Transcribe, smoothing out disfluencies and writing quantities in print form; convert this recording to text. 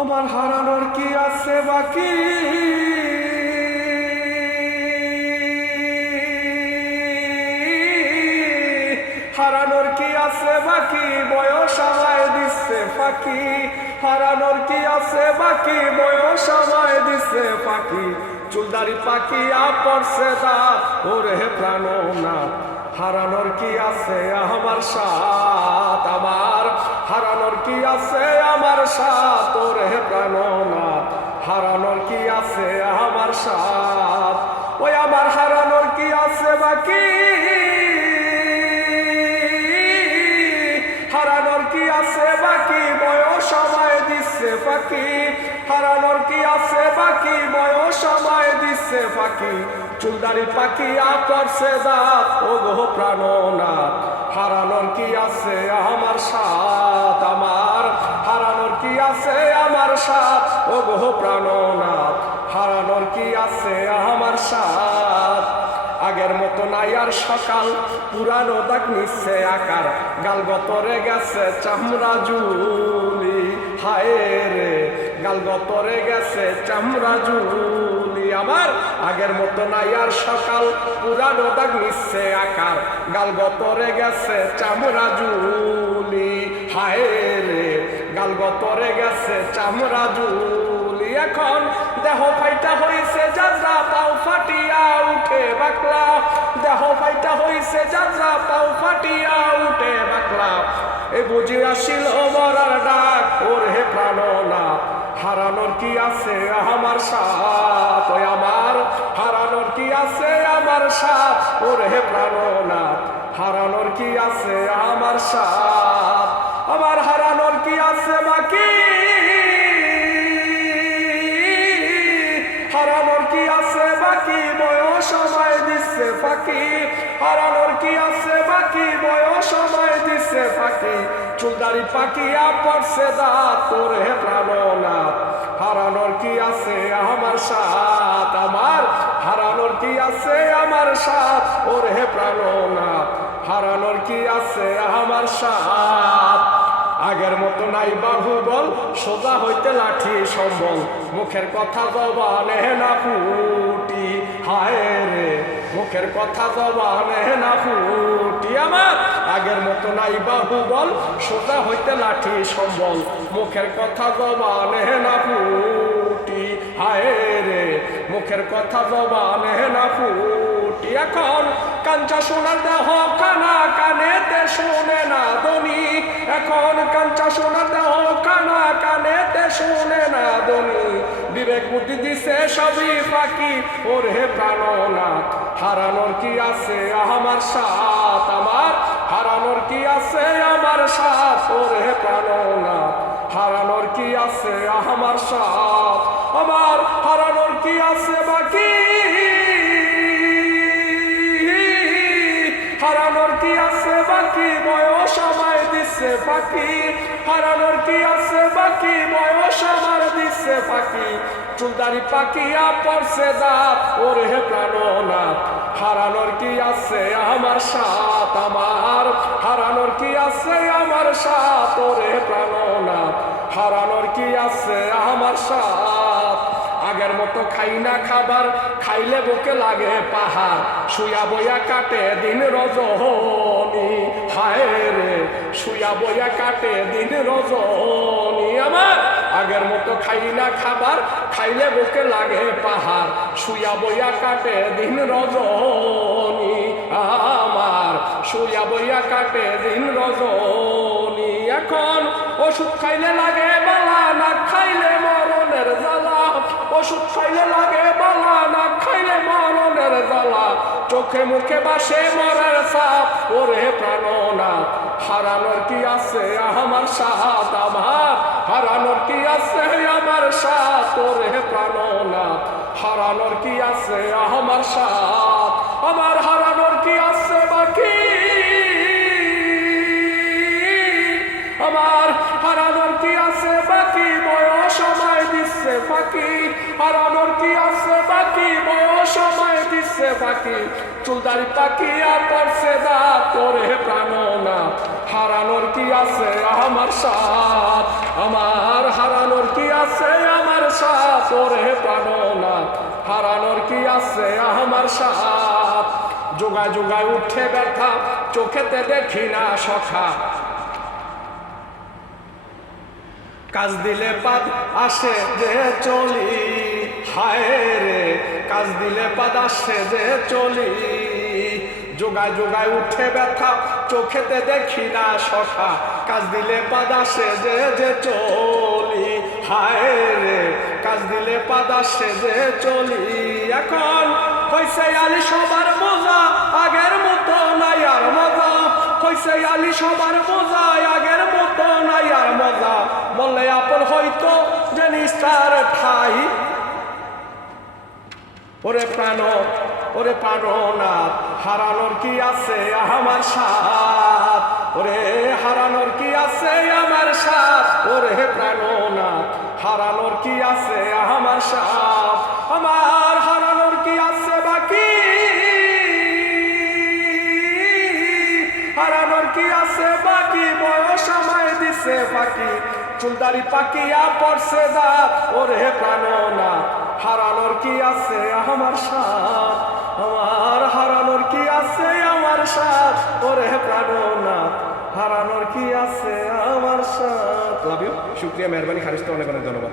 আমার হারানোর কি আছে বাকি, হারানোর কি আছে বাকি, বয়স আমায় দিচ্ছে ফাঁকি। হারানোর কি আছে বাকি, বয়স আমায় দিচ্ছে ফাঁকি। চুলদারি পাকিয়া পড়ছে দাঁত, ওরে প্রাণনাথ। হারানোর কি আছে আমার সাথ, আমার হারানোর কি আছে আমার সাথ, ওরে প্রাণনাথ। হারানোর কি আছে আমার সাথ, ওই আমার হারানোর কি আছে বাকি, হারানোর কি আছে বাকি, বয়স আমায় দিচ্ছে ফাঁকি। হারানোর কি আছে বাকি, বয়স আমায় দিচ্ছে ফাঁকি। চুলদারি পাকিয়া পড়ছে দাঁত, ও গো প্রাণনাথ। হারানোর কি আছে আমার সাথ, আমার হারানোর কি আছে আমার সাথ, ও গো প্রাণনাথ। হারানোর কি আছে আমার সাথ। আগের মতো নাই আর সকাল, পুরানো দাগ নিচ্ছে আকার। গাল গতরে গেছে চামড়া জুলি, হায় রে গাল গতরে গেছে চামড়া জুলি। আমার আগের মতো নাই আর সকাল, পুরানো দাগ নিচ্ছে আকার। গাল গতরে গেছে চামড়া জুলি, হায় রে গাল গতরে গেছে চামড়া জুলি। এখন দেহ ফাইটা হইছে যাত্রা, পাও ফাটিয়া উঠে বাকলা। দেহ ফাইটা হইছে যাত্রা, পাও ফাটিয়া উঠে বাকলা। এ বুঝি আসিল মরার ডাক, ওরে প্রাণনাথ। হারানোর কি আছে আমার সাথ, ওই আমার হারানোর কি আছে আমার সাথ, ওরে প্রাণনাথ। হারানোর কি আছে আমার সাথ, আমার হারানোর কি আছে বাকি, হারানোর কি আছে বাকি, বয়স আমায় দিচ্ছে ফাঁকি। হারানোর কি আছে বাকি, বয়স আমায় দিচ্ছে ফাঁকি। চুলদারি পাকিয়া পড়ছে দাঁত, তোরে প্রাণনাথ। হারানোর কি আছে আমার সাথ, আমার হারানোর কি আছে আমার সাথ, ওরে প্রাণনাথ। হারানোর কি আছে আমার সাথ। আগের মতো নাই বাহুবল, সোজা হইতে লাঠি সম্বল। মুখের কথা জবানে না ফুটি, হায় রে মুখের কথা জবানে না ফুটি। আমার আগের মতো নাই বাহুবল, সোজা হইতে লাঠি সম্বল। মুখের কথা জবানে না ফুটি, হায় রে মুখের কথা জবানে না ফুটি। এখন কাঞ্চা সোনার দেহ কানা, কানেতে শোনে না ধ্বনি। এখন কাঞ্চা সোনার দেহ কানা, কানেতে শোনে না ধ্বনি। বিবেক বুদ্ধি দিছে সবই ফাঁকি, ওরে প্রাণনাথ। হারানোর কি আছে আমার সাথ, আমার হারানোর কি আছে আমার সাথ, ওরে প্রাণনাথ। হারানোর কি আছে আমার সাথ, আমার হারানোর কি আছে বাকি, হারানোর কি আছে বাকি, বয়স আমায় দিচ্ছে ফাঁকি। হারানোর কি আছে বাকি, বয়স আমার দিচ্ছে ফাঁকি। চুলদারি পাকিয়া পড়ছে দাঁত, ওরে প্রাণনাথ। হারানোর কি আছে আমার সাথ, আমার হারানোর কি আছে আমার সাথ, ওরে প্রাণনাথ। হারানোর কি আছে আমার সাথ। আগের মতো খাই না খাবার, খাইলে বুকে লাগে পাহাড়। শুয়া বইয়া কাটে দিন রজনী, হায় রে শুয়া বইয়া কাটে দিন রজনী। আমার আগের মতো খাই না খাবার, খাইলে বুকে লাগে পাহাড়। শুয়া বইয়া কাটে দিন রজনী, আমার শুয়া বইয়া কাটে দিন রজনী। এখন ওষুধ খাইলে লাগে বালা, না খাইলে মরণের জ্বালা। ওষুধ খাইলে লাগে বালা, না খাইলে মরণের জ্বালা। চোখে মুখে বাসে মরার সাপ, ওরে প্রাণনাথ। হারানোর কি আছে আমার সাথ, আমার হারানোর কি আছে আমার সাথ, ওরে প্রাণনাথ। হারানোর কি আছে আমার সাথ, আমার হারানোর কি আছে বাকি, আমার হারানোর কি আছে বাকি, বয়স আমায় দিচ্ছে ফাঁকি। হারানোর কি আছে বাকি, বয়স আমায় দিচ্ছে ফাঁকি। চুলদারি পাকিয়া পড়ছে দাঁত, ওরে প্রাণনাথ। হারানোর কি আছে আমার সাথ, আমার হারানোর কি আছে। ওরে প্রাণনাথ হারানোর কি আছে আমার সাথ যোগায় যোগায় উঠে ব্যথা চোখেতে দেখি না সখা কাজ দিলে পাদ আসে যে চলি হায় রে কাজ দিলে পাদ আসে যে চলি যোগায় যোগায় উঠে ব্যথা চোখেতে দেখি না সখা কাজ দিলে পাদ আসে যে চলি হায় রে কাজ দিলে পাদ আসে যে চলি এখন হইছে আলি সবার মজা আগের মতো নাই আর মজা হইছে আলি সবার মজা আগের মতো নাই আর মজা বললে আপন হয়তো জানিস তার ঠাই ওরে প্রাণনাথ হারানোর কি আছে আমার সাথ ওরে হারানোর কি আছে আমার সাথ ওরে প্রাণনাথ হারানোর কি আছে আমার সাথ আমার হারানোর কি আছে বাকি হারানোর কি আছে বাকি বয়স আমায় দিছে ফাঁকি চুলদারি পাকিয়া পড়ছে দাঁত ওরে প্রাণনাথ হারানোর কি আছে আমার সাথ আমার হারানোর কি আছে আমার সাথ ওরে প্রাণনাথ হারানোর কি আছে আমার সাথ লাভ ইউ শুক্রিয়া মেহরবানি খারিজ অনেক অনেক ধন্যবাদ